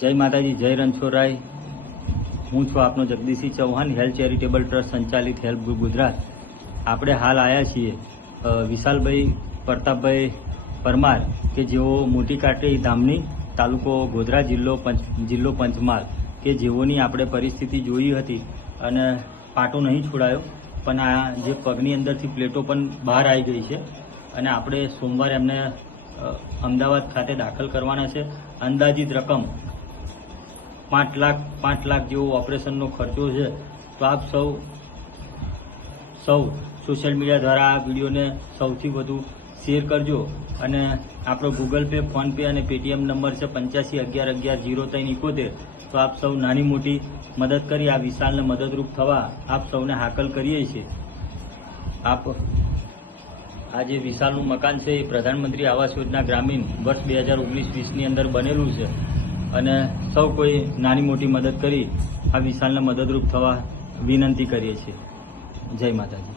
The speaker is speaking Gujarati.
જય માતાજી, જય રણછોડરાય। હું છું આપનો Jagdishsinh Chauhan, health charitable trust સંચાલિત હેલ્પ ગ્રુપ ગુજરાત। આપણે હાલ આવ્યા છીએ વિશાલભાઈ પ્રતાપભાઈ પરમાર કે જેઓ મોટી કાટરી ધામની, તાલુકો ગોધરા, જિલ્લો પંચમહાલ, કે જેઓની આપણે પરિસ્થિતિ જોઈ હતી અને પાટો નહીં છોડાયો, પણ આ જે પગની અંદરથી પ્લેટો પણ બહાર આવી ગઈ છે અને આપણે સોમવારે એમને અમદાવાદ ખાતે દાખલ કરવાના છે। અંદાજિત રકમ 5 લાખ જેવો ઓપરેશનનો ખર્ચો છે। તો આપ સૌ સોશિયલ મીડિયા દ્વારા આ વિડીયોને સૌથી વધુ શેર કરજો અને આપણો ગૂગલ પે, ફોન પે અને પેટીએમ નંબર છે 8511110371। તો આપ સૌ નાની મોટી મદદ કરી આ વિશાલને મદદરૂપ થવા આપ સૌને હાકલ કરીએ છીએ। આ જે વિશાલનું મકાન છે એ પ્રધાનમંત્રી આવાસ યોજના ગ્રામીણ વર્ષ 2019-20ની અંદર બનેલું છે અને સૌ કોઈ નાની મોટી મદદ કરી આ વિશાલને મદદરૂપ થવા વિનંતી કરીએ છીએ। જય માતાજી।